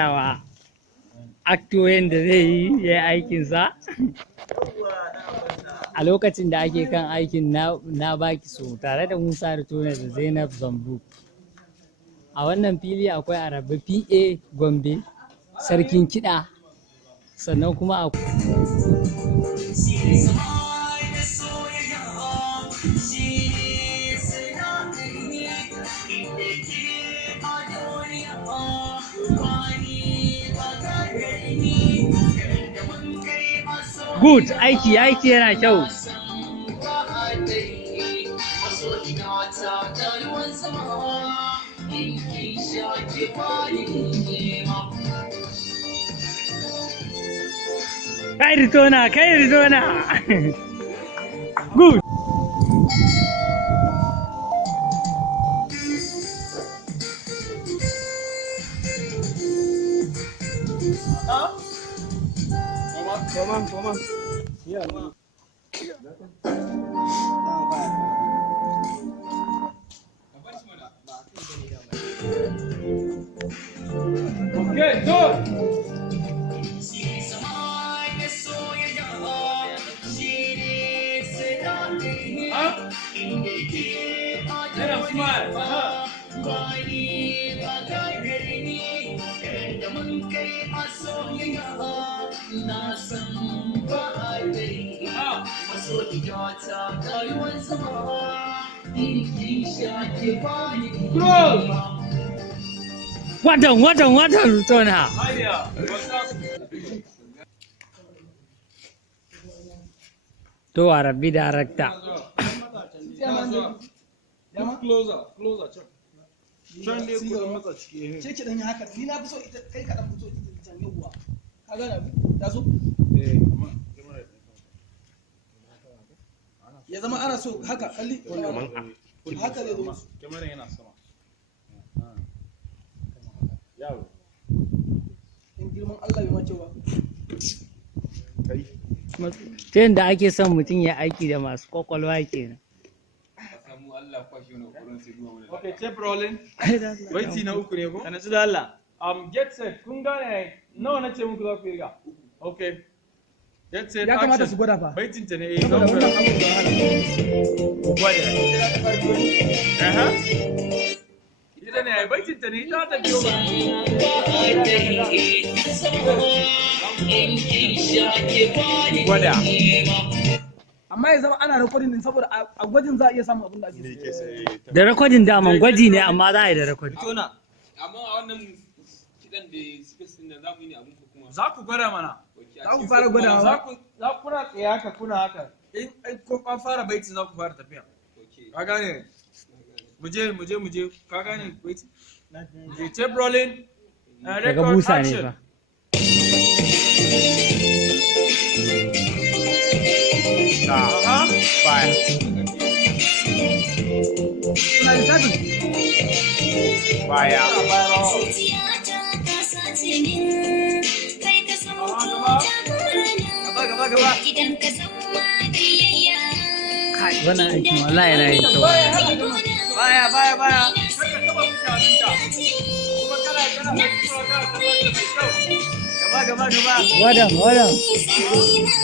tawa aktoyin da zai yi ya aikinsa a lokacin da ake kan aikin na baki so tare da Musa REETONA da Zainab Zambu. A wannan fili akwai Arabe PA Gombe sarkin kiɗa, sannan kuma akwai good aiki yana kyau. Kai REETONA good. Come on. Yeah. Okay, go. Watan REETONA. To Arabi director. Closer. Can dai ku matsa ciki. Ce ki dan yi haka. Ni na fi so ita kai ka dan fito ita can yawa. Ka gane abu? Ya zo? Amma ya zama ana so haka kalli haka zai zo. Kamera yana sama. Yawo. In girman Allah bai mace ba. Kai. Ta yadda ake son mutum ya aiki da masu kwakwalwa kenan. Okay, tape rolling. Baiti na uku ne ko? Kana su da Allah. Get set. Kun gane nawa nace muku za ku riga? Okay. Get set. Ya kamata su gwada fa. Baitin ta ne Saboda wannan abu da wahala. gwada. Ita ne ai baitin ta ne ita ta biyo ba. Gwada. Amma ya zama ana recording din saboda a gwajin za a iya samun abin da ake so. Da rekodin daman gwaji ne amma za a yi da rekodin. REETONA. Amma a wannan kiɗan da space ɗin da za mu yi ne abin ko kuma. Za ku gwada mana. Za ku fara gwadawa. Za ku kuna tsaye haka kuna haka. In ko an fara baiti za ku fara tafiya. Ka gane? Muje. Ka gane baiti? Tape rolling. Daga Musa ne fa. Fire. Gaba. Kai wannan aikin wallahi yana yin kyau. Baya. Gaba.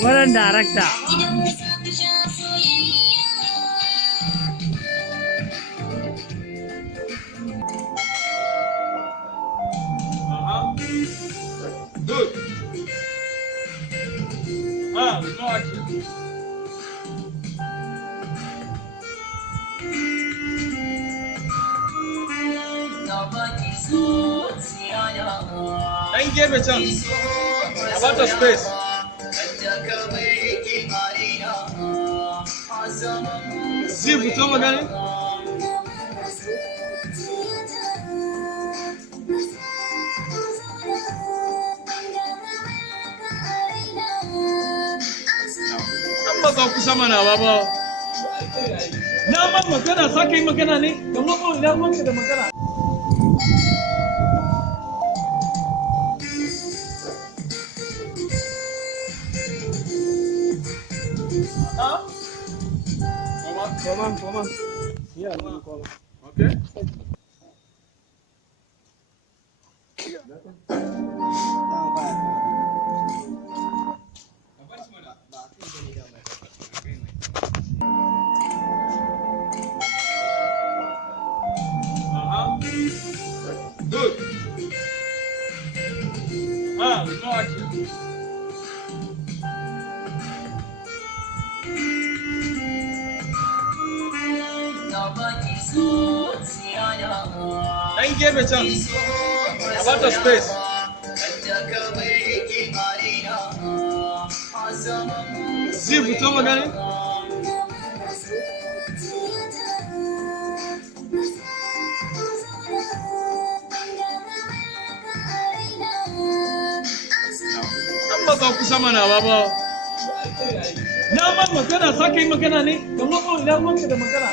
Wadan director. Good. No action. Ɗan gefe can, a bata space. Zai fito magana? Ba za ku sama na ba. Na man magana, sa ka yi magana ne? Kamar ko ina manka da magana. Come on. Yeah, no call. Okay. an gefe can a bata space. Zai fito magana? Kan baka kusa mana baba. Na man magana sake yi magana ne, kamar ko ina wanka da magana.